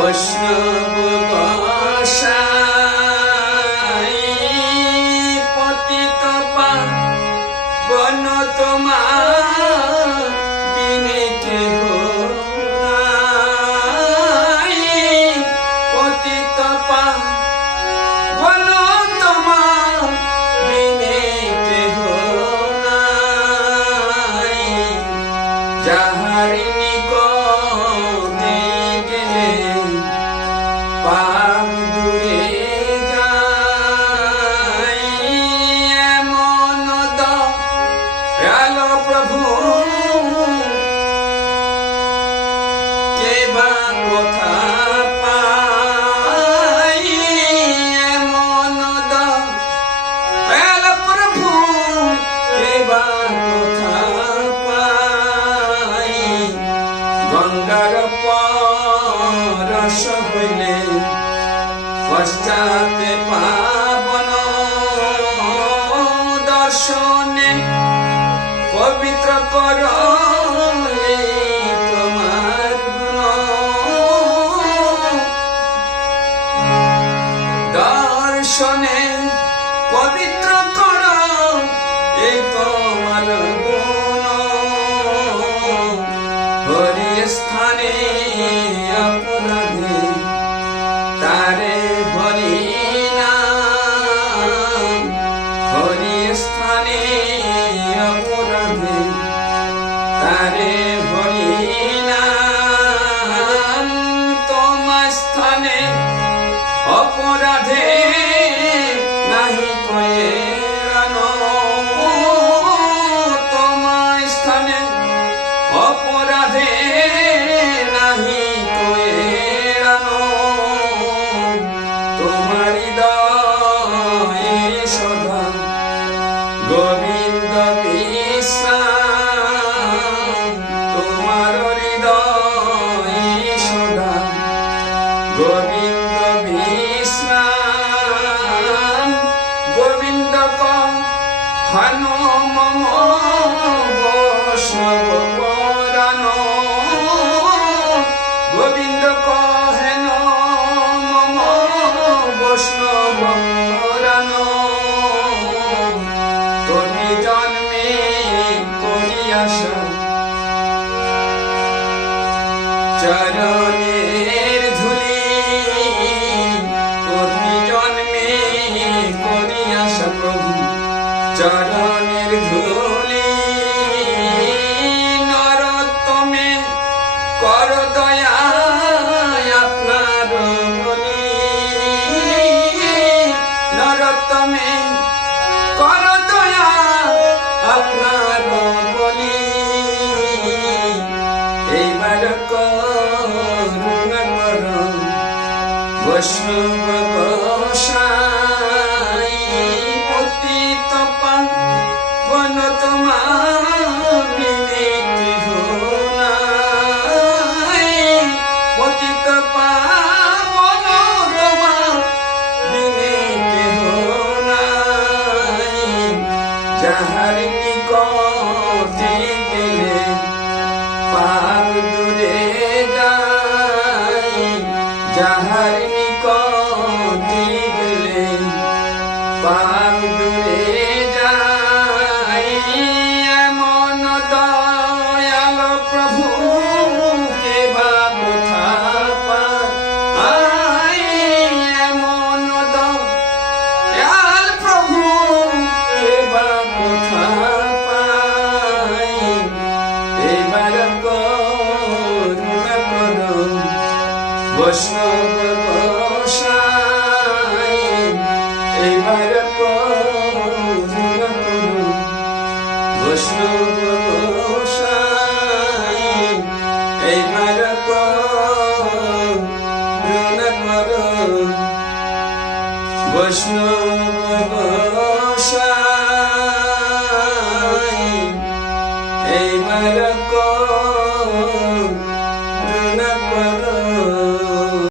বৈষ্ণব গোসাই পতিত পাবন তোমার বিনে কেহ নাই। পতিত পাবন তোমার বিনে কেহ নাই। যাহার নিকটে গেলে পাপ দূরে যায়। এমন দয়াল প্রভু কে বা কোথা পাই। এমন দয়াল প্রভু কে বা কোথা পাই। গঙ্গার পরশ হইলে পশ্চাতে পাবন দর্শনে পবিত্র করলে তোমার গুণ। দর্শনে পবিত্র কর এই তোমার গুণ। হরি স্থানে অপরাধে তারে হরি নাম। হরি স্থানে অপরাধে তারে হরি নাম। তোমার স্থানে অপরাধে নাহি কয়ে রান। তোমার স্থানে অপরাধে নাহি কয়ে রান। তোমার হৃদয়ে সদা গোবিন্দ বিশ্রাম। তোমার হৃদয়ে সদা গোবিন্দ বিশ্রাম। গোবিন্দ কহন মম বৈষ্ণব পরাণ। গোবিন্দ কহেন মম বৈষ্ণব পরাণ। তুমি জন্মে করিয়াছ চরণের ধূলি। তুমি জন্মে করিয়াছ প্রভু চরণের ধূলি। নরোত্তমে কর দয়া আপনার বলি। নরোত্তমে কর দয়া আপনার বলি। এইবার করুণা কর বৈষ্ণব গোসাই। পতিত পাবন তোমার বিনে কেহ নাই। পতিত পাবন তোমার বিনে কেহ নাই। যাহার নিকটে গেলে পাপ দূরে যায়। যাহার নিকটে গেলে পাপ দূরে যায়। এমন দয়াল প্রভু কে বা কোথা পাই। এমন দয়াল প্রভু কে বা কোথা পাই। এবার করুণা কর বৈষ্ণব গোসাই। এইবার করুণা কর বৈষ্ণব গোসাই। এইবার করুণা কর বৈষ্ণব গোসাই। এইবার